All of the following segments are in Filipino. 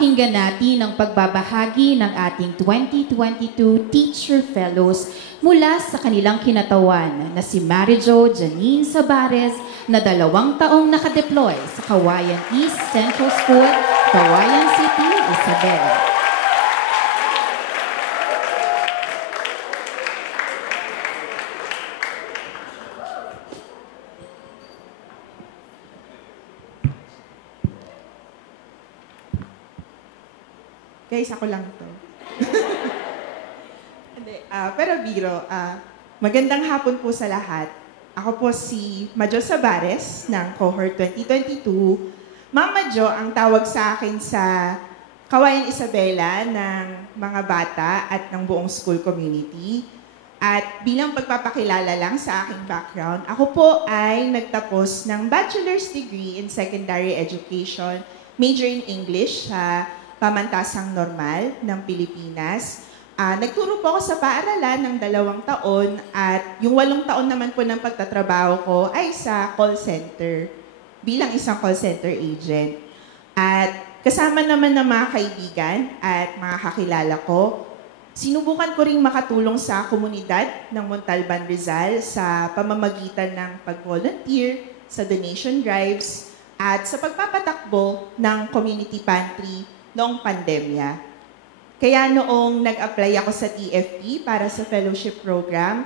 pakinggan natin ang pagbabahagi ng ating 2022 Teacher Fellows mula sa kanilang kinatawan na si Marijo Janine Sabares na 2 taong nakadeploy sa Kawayan East Central School, Kawayan City, Isabela. Guys, ako lang to. Pero biro, magandang hapon po sa lahat. Ako po si Majo Sabares ng Cohort 2022. Ma'am Majo ang tawag sa akin sa Kawayan Isabela ng mga bata at ng buong school community. At bilang pagpapakilala lang sa aking background, ako po ay nagtapos ng bachelor's degree in secondary education, major in English sa Pamantasang Normal ng Pilipinas. Nagturo po ako sa paaralan ng 2 taon at yung 8 taon naman po ng pagtatrabaho ko ay sa call center, bilang isang call center agent. At kasama naman ng mga kaibigan at mga kakilala ko, sinubukan ko ring makatulong sa komunidad ng Montalban, Rizal sa pamamagitan ng pag-volunteer sa donation drives at sa pagpapatakbo ng community pantry noong pandemya. Kaya noong nag-apply ako sa TFP para sa fellowship program,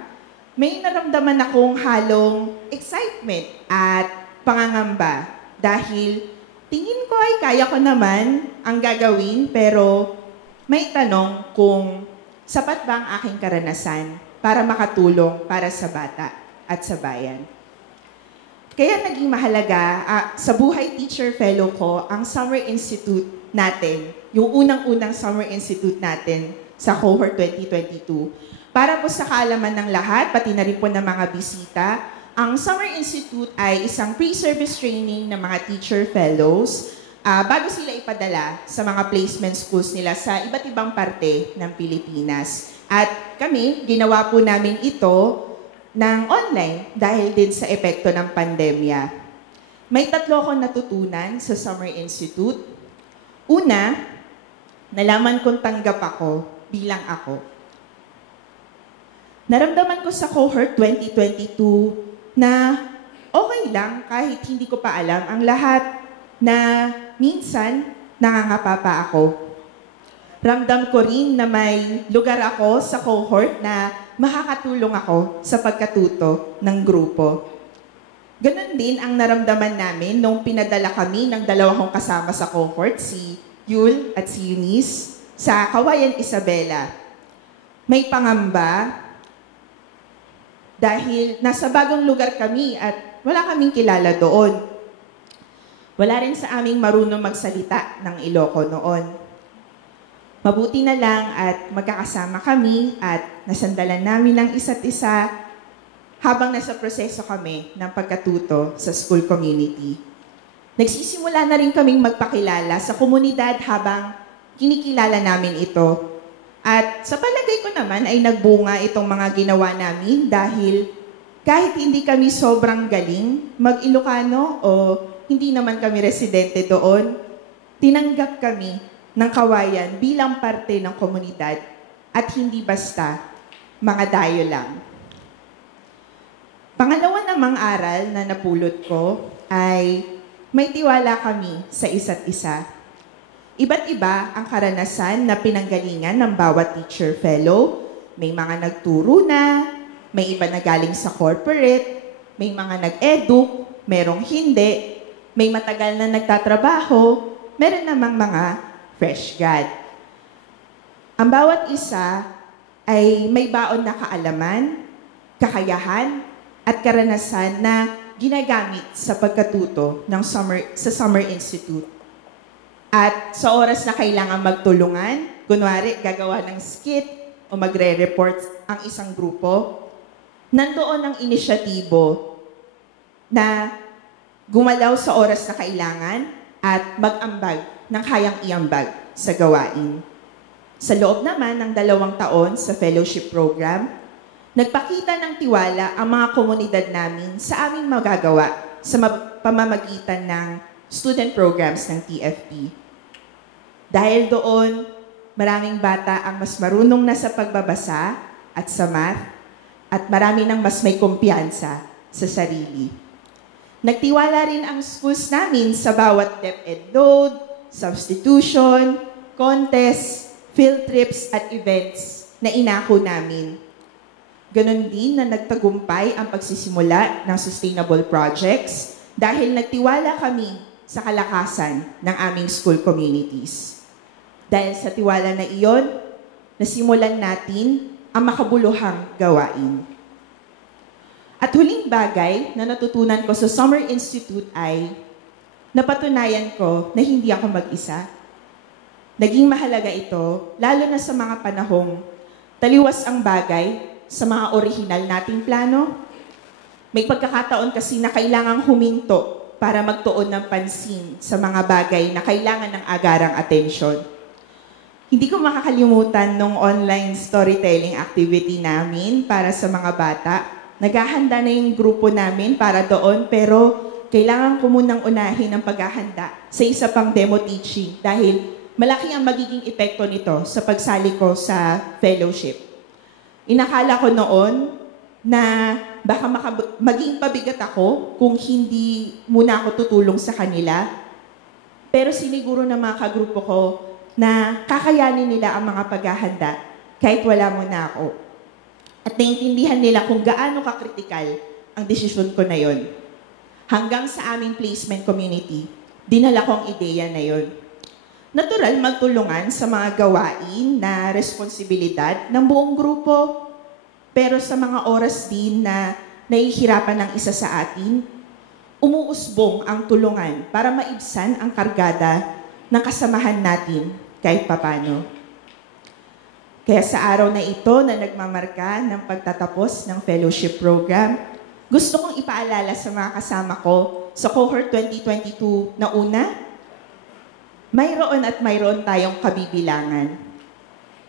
may naramdaman akong halong excitement at pangangamba dahil tingin ko ay kaya ko naman ang gagawin pero may tanong kung sapat ba ang aking karanasan para makatulong para sa bata at sa bayan. Kaya naging mahalaga sa buhay teacher fellow ko ang Summer Institute natin, yung unang-unang Summer Institute natin sa Cohort 2022. Para po sa kaalaman ng lahat, pati na rin po ng mga bisita, ang Summer Institute ay isang pre-service training ng mga teacher fellows bago sila ipadala sa mga placement schools nila sa iba't ibang parte ng Pilipinas. At kami, ginawa po namin ito ng online dahil din sa epekto ng pandemya. May 3 akong natutunan sa Summer Institute. Una, nalaman kong tanggap ako bilang ako. Naramdaman ko sa Cohort 2022 na okay lang kahit hindi ko pa alam ang lahat na minsan nangangapa pa ako. Ramdam ko rin na may lugar ako sa cohort na makakatulong ako sa pagkatuto ng grupo. Ganon din ang naramdaman namin nung pinadala kami ng 2 kong kasama sa cohort, si Yul at si Eunice, sa Kawayan Isabela. May pangamba dahil nasa bagong lugar kami at wala kaming kilala doon. Wala rin sa aming marunong magsalita ng Iloco noon. Mabuti na lang at magkakasama kami at nasandalan namin ng isa't isa habang nasa proseso kami ng pagkatuto sa school community. Nagsisimula na rin kaming magpakilala sa komunidad habang kinikilala namin ito. At sa palagay ko naman ay nagbunga itong mga ginawa namin dahil kahit hindi kami sobrang galing mag-Ilocano o hindi naman kami residente doon, tinanggap kami ng Kawayan bilang parte ng komunidad at hindi basta mga dayo lang. Pangalawa namang aral na napulot ko ay may tiwala kami sa isa't isa. Iba't iba ang karanasan na pinanggalingan ng bawat teacher fellow. May mga nagturo na, may iba na galing sa corporate, may mga nag-edu, merong hindi, may matagal na nagtatrabaho, meron namang mga fresh grad. Ang bawat isa ay may baon na kaalaman, kakayahan, at karanasan na ginagamit sa pagkatuto ng Summer Institute. At sa oras na kailangan magtulungan, kunwari gagawa ng skit o magre-report ang isang grupo, nandoon ang inisyatibo na gumalaw sa oras na kailangan at mag-ambag ng kayang iambag sa gawain. Sa loob naman ng 2 taon sa fellowship program, nagpakita ng tiwala ang mga komunidad namin sa aming magagawa sa pamamagitan ng student programs ng TFP. Dahil doon, maraming bata ang mas marunong na sa pagbabasa at sa math, at marami nang mas may kumpiyansa sa sarili. Nagtiwala rin ang schools namin sa bawat DepEd load, substitution, contest, field trips at events na inako namin. Ganon din na nagtagumpay ang pagsisimula ng sustainable projects dahil nagtiwala kami sa kalakasan ng aming school communities. Dahil sa tiwala na iyon, nasimulan natin ang makabuluhang gawain. At huling bagay na natutunan ko sa Summer Institute ay napatunayan ko na hindi ako mag-isa. Naging mahalaga ito, lalo na sa mga panahong taliwas ang bagay sa mga orihinal nating plano. May pagkakataon kasi na kailangang huminto para magtuon ng pansin sa mga bagay na kailangan ng agarang atensyon. Hindi ko makakalimutan nung online storytelling activity namin para sa mga bata. Naghahanda na yung grupo namin para doon, pero kailangan ko munang unahin ang paghahanda sa isa pang demo teaching dahil malaki ang magiging epekto nito sa pagsali ko sa fellowship. Inakala ko noon na baka maging pabigat ako kung hindi muna ako tutulong sa kanila. Pero siniguro ng mga kagrupo ko na kakayanin nila ang mga paghahanda kahit wala muna ako. At naiintindihan nila kung gaano kakritikal ang desisyon ko na yon. Hanggang sa aming placement community, dinala ko ang ideya na yon. Natural magtulungan sa mga gawain na responsibilidad ng buong grupo, pero sa mga oras din na nahihirapan ng isa sa atin, umuusbong ang tulungan para maibsan ang kargada ng kasamahan natin kahit papano. Kaya sa araw na ito na nagmamarka ng pagtatapos ng fellowship program, gusto kong ipaalala sa mga kasama ko sa cohort 2022 na una, mayroon tayong kabibilangan.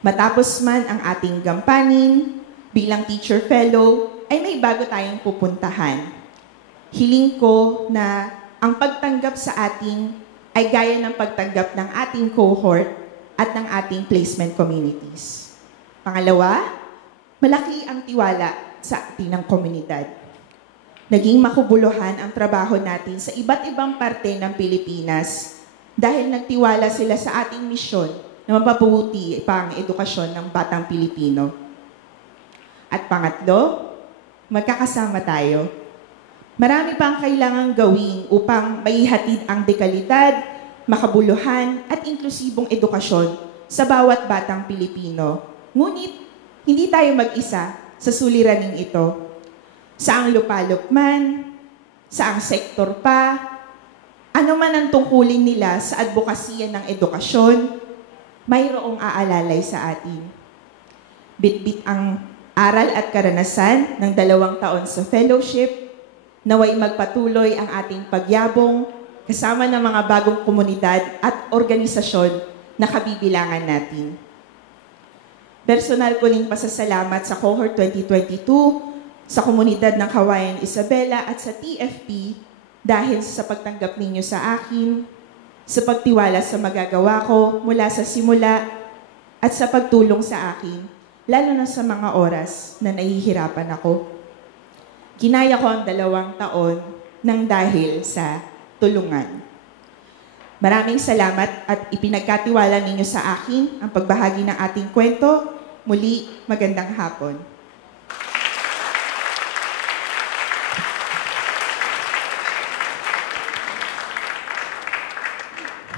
Matapos man ang ating gampanin, bilang teacher fellow, ay may bago tayong pupuntahan. Hiling ko na ang pagtanggap sa atin ay gaya ng pagtanggap ng ating cohort at ng ating placement communities. Pangalawa, malaki ang tiwala sa ating ng komunidad. Naging makubuluhan ang trabaho natin sa iba't ibang parte ng Pilipinas dahil nagtiwala sila sa ating misyon na mapabuti pa ang edukasyon ng batang Pilipino. At pangatlo, magkakasama tayo. Marami pang kailangang gawin upang maihatid ang dekalidad, makabuluhan at inklusibong edukasyon sa bawat batang Pilipino. Ngunit, hindi tayo mag-isa sa suliraning ito. Saang lupalop man, saang sektor pa, ano man ang tungkulin nila sa advokasya ng edukasyon, mayroong aalalay sa atin. Bitbit ang aral at karanasan ng 2 taon sa fellowship, naway magpatuloy ang ating pagyabong kasama ng mga bagong komunidad at organisasyon na kabibilangan natin. Personal ko rin pasasalamat sa cohort 2022, sa komunidad ng Kawayan Isabela at sa TFP dahil sa pagtanggap ninyo sa akin, sa pagtiwala sa magagawa ko mula sa simula at sa pagtulong sa akin, lalo na sa mga oras na nahihirapan ako. Ginaya ko ang 2 taon ng dahil sa tulungan. Maraming salamat at ipinagkatiwala ninyo sa akin ang pagbahagi ng ating kwento. Muli, magandang hapon.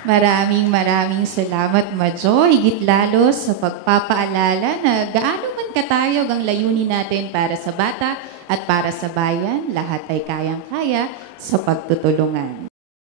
Maraming salamat, Majo. Higit lalo sa pagpapaalala na gaano man katayog ang layunin natin para sa bata at para sa bayan, lahat ay kayang-kaya sa pagtutulungan.